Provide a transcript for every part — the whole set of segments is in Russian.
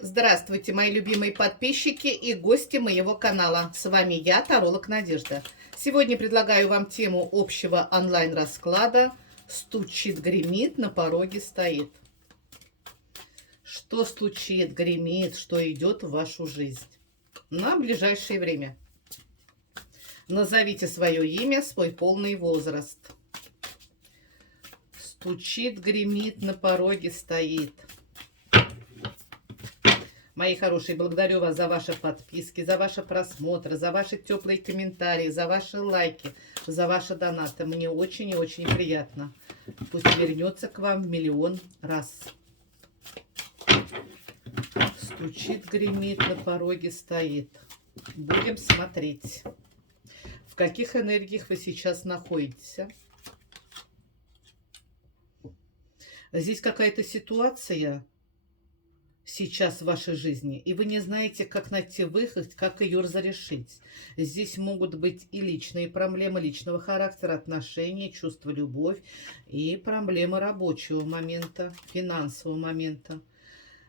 Здравствуйте, мои любимые подписчики и гости моего канала. С вами я, таролог Надежда. Сегодня предлагаю вам тему общего онлайн-расклада «Стучит, гремит, на пороге стоит». Что стучит, гремит, что идет в вашу жизнь на ближайшее время? Назовите свое имя, свой полный возраст. Стучит, гремит, на пороге стоит. Мои хорошие, благодарю вас за ваши подписки, за ваши просмотры, за ваши теплые комментарии, за ваши лайки, за ваши донаты. Мне очень и очень приятно. Пусть вернется к вам в миллион раз. Стучит, гремит, на пороге стоит. Будем смотреть, в каких энергиях вы сейчас находитесь. Здесь какая-то ситуация сейчас в вашей жизни, и вы не знаете, как найти выход, как ее разрешить. Здесь могут быть и личные проблемы личного характера, отношения, чувства, любовь, и проблемы рабочего момента, финансового момента.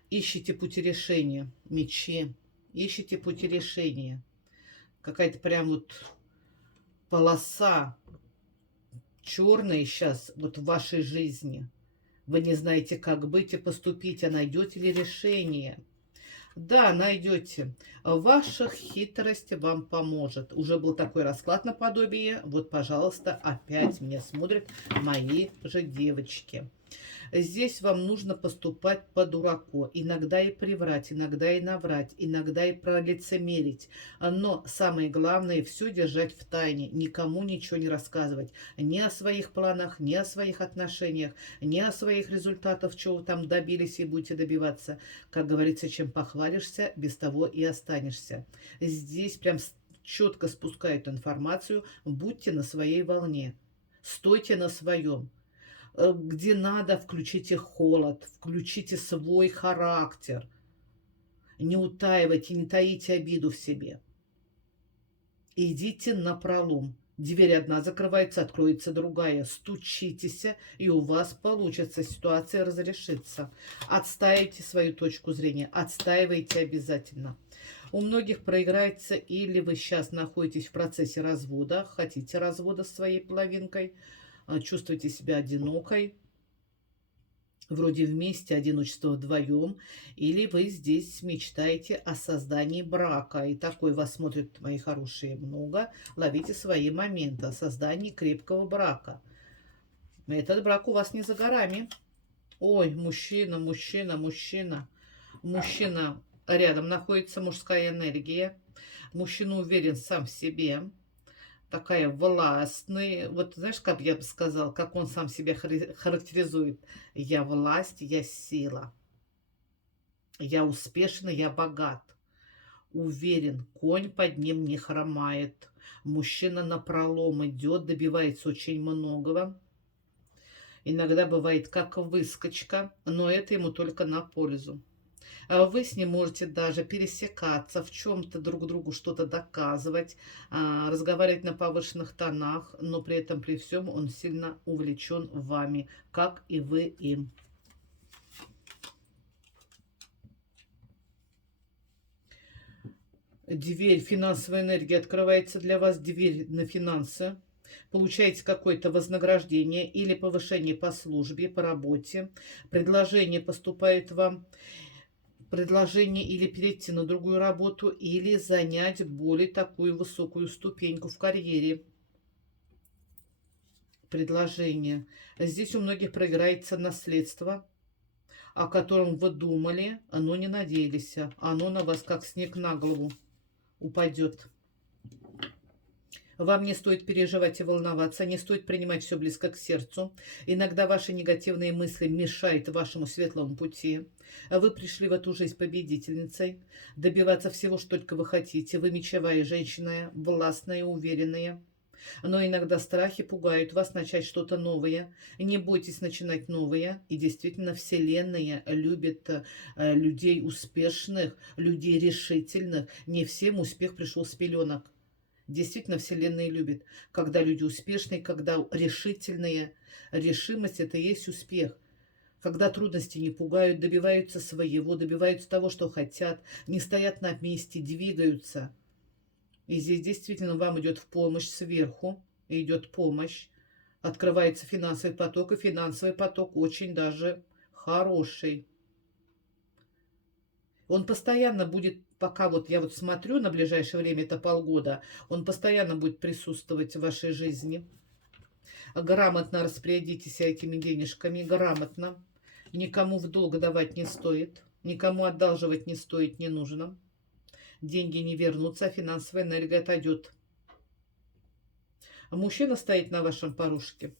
Ищите пути решения, мечи, ищите пути решения. Какая-то прям вот полоса черная сейчас вот в вашей жизни. Вы не знаете, как быть и поступить, а найдете ли решение? Да, найдете. Ваша хитрость вам поможет. Уже был такой расклад наподобие. Вот, пожалуйста, опять мне смотрят мои же девочки. Здесь вам нужно поступать по-дураку. Иногда и приврать, иногда и наврать, иногда и пролицемерить. Но самое главное, все держать в тайне. Никому ничего не рассказывать. Ни о своих планах, ни о своих отношениях, ни о своих результатах, чего вы там добились и будете добиваться. Как говорится, чем похвалишься, без того и останешься. Здесь прям четко спускают информацию. Будьте на своей волне. Стойте на своем. Где надо, включите холод, включите свой характер. Не утаивайте, не таите обиду в себе. Идите напролом. Дверь одна закрывается, откроется другая. Стучитесь, и у вас получится, ситуация разрешится. Отстаивайте свою точку зрения, отстаивайте обязательно. У многих проиграется, или вы сейчас находитесь в процессе развода, хотите развода с своей половинкой, чувствуете себя одинокой, вроде вместе, одиночество вдвоем, или вы здесь мечтаете о создании брака, и такой вас смотрят, мои хорошие, много. Ловите свои моменты о создании крепкого брака. Этот брак у вас не за горами. Ой, мужчина, мужчина, мужчина. Мужчина, рядом находится мужская энергия. Мужчина уверен сам в себе. Такая властная. Вот знаешь, как я бы сказал, как он сам себя характеризует. Я власть, я сила. Я успешен, я богат. Уверен, конь под ним не хромает. Мужчина напролом идет, добивается очень многого. Иногда бывает как выскочка, но это ему только на пользу. Вы с ним можете даже пересекаться, в чем-то друг другу что-то доказывать, разговаривать на повышенных тонах, но при этом, при всем, он сильно увлечен вами, как и вы им. Дверь, финансовая энергия открывается для вас, дверь на финансы. Получаете какое-то вознаграждение или повышение по службе, по работе. Предложение поступает вам. Предложение или перейти на другую работу, или занять более такую высокую ступеньку в карьере. Предложение. Здесь у многих проиграется наследство, о котором вы думали, но не надеялись. Оно на вас как снег на голову упадет. Вам не стоит переживать и волноваться, не стоит принимать все близко к сердцу. Иногда ваши негативные мысли мешают вашему светлому пути. Вы пришли в эту жизнь победительницей, добиваться всего, что только вы хотите. Вы мечевая женщина, властная, уверенная. Но иногда страхи пугают вас начать что-то новое. Не бойтесь начинать новое. И действительно, Вселенная любит людей успешных, людей решительных. Не всем успех пришел с пеленок. Действительно, Вселенная любит, когда люди успешные, когда решительные. Решимость– это и есть успех. когда трудности не пугают, добиваются своего, добиваются того, что хотят, не стоят на месте, двигаются. И здесь действительно вам идет в помощь сверху, идет помощь, открывается финансовый поток, и финансовый поток очень даже хороший. Он постоянно будет, пока вот я вот смотрю на ближайшее время, это полгода, он постоянно будет присутствовать в вашей жизни. Грамотно распорядитесь этими денежками, грамотно. Никому в долг давать не стоит, никому одалживать не стоит, не нужно. Деньги не вернутся, а финансовая энергия отойдет. А мужчина стоит на вашем порушке.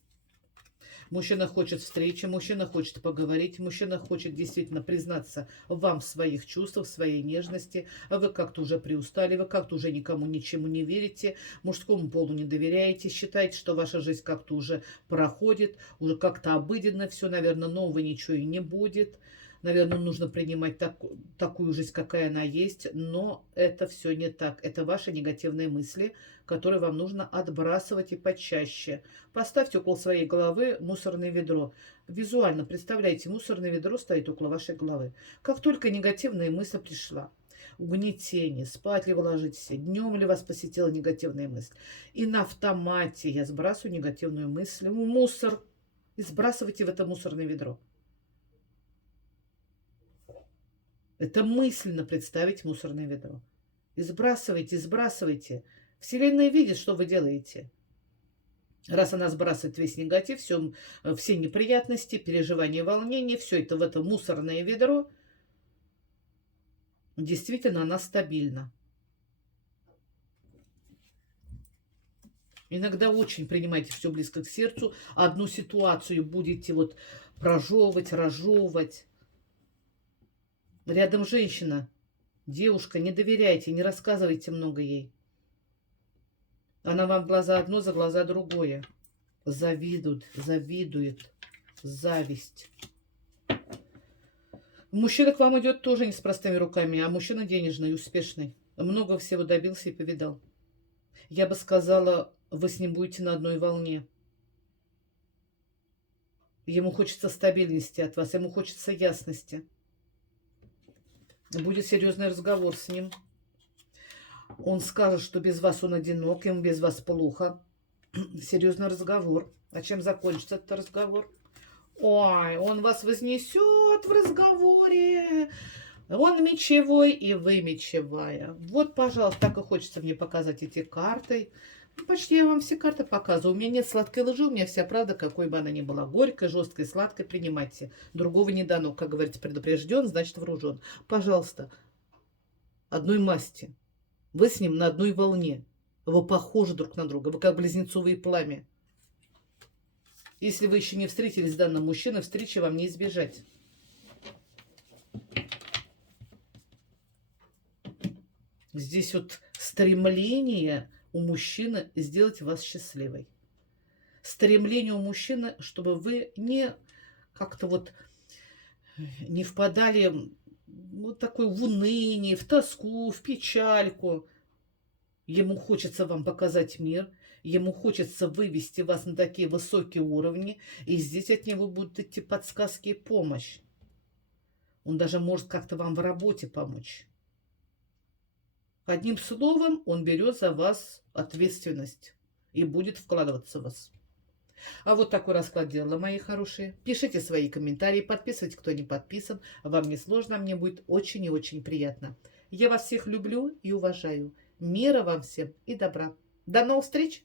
Мужчина хочет встречи, мужчина хочет поговорить, мужчина хочет действительно признаться вам в своих чувствах, в своей нежности. А вы как-то уже приустали, вы как-то уже никому ничему не верите, мужскому полу не доверяете, считаете, что ваша жизнь как-то уже проходит, уже как-то обыденно все, наверное, нового ничего и не будет. Наверное, нужно принимать такую жизнь, какая она есть, но это все не так. Это ваши негативные мысли, которые вам нужно отбрасывать и почаще. Поставьте около своей головы мусорное ведро. Визуально представляете, мусорное ведро стоит около вашей головы. Как только негативная мысль пришла, угнетение, спать ли вы ложитесь, днем ли вас посетила негативная мысль, и на автомате я сбрасываю негативную мысль в мусор и сбрасывайте в это мусорное ведро. Это мысленно представить мусорное ведро. И сбрасывайте, сбрасывайте. Вселенная видит, что вы делаете. Раз она сбрасывает весь негатив, все неприятности, переживания, волнения, все это в это мусорное ведро, действительно она стабильна. Иногда очень принимайте все близко к сердцу. Одну ситуацию будете вот прожевывать, разжевывать. Рядом женщина, девушка, не доверяйте, не рассказывайте много ей. Она вам в глаза одно, за глаза другое. Завидует, зависть. Мужчина к вам идет тоже не с простыми руками, а мужчина денежный, успешный. Много всего добился и повидал. Я бы сказала, вы с ним будете на одной волне. Ему хочется стабильности от вас, ему хочется ясности. Будет серьезный разговор с ним. Он скажет, что без вас он одинок, ему без вас плохо. Серьезный разговор. А чем закончится этот разговор? Ой, он вас вознесет в разговоре. Он мечевой, и вы мечевая. Вот, пожалуйста, так и хочется мне показать эти карты. Почти я вам все карты показываю. У меня нет сладкой лжи, у меня вся правда, какой бы она ни была. Горькой, жесткой, сладкой, принимайте. Другого не дано. Как говорится, предупрежден, значит вооружен. Пожалуйста, одной масти. Вы с ним на одной волне. Вы похожи друг на друга. Вы как близнецовые пламя. Если вы еще не встретились с данным мужчиной, встречи вам не избежать. Здесь вот стремление у мужчины сделать вас счастливой. Стремление у мужчины, чтобы вы не как-то вот не впадали вот такой в уныние, в тоску, в печальку. Ему хочется вам показать мир, ему хочется вывести вас на такие высокие уровни, и здесь от него будут идти подсказки и помощь. Он даже может как-то вам в работе помочь. Одним словом, он берет за вас ответственность и будет вкладываться в вас. А вот такой расклад делала, мои хорошие. Пишите свои комментарии, подписывайтесь, кто не подписан. Вам не сложно, мне будет очень и очень приятно. Я вас всех люблю и уважаю. Мира вам всем и добра. До новых встреч!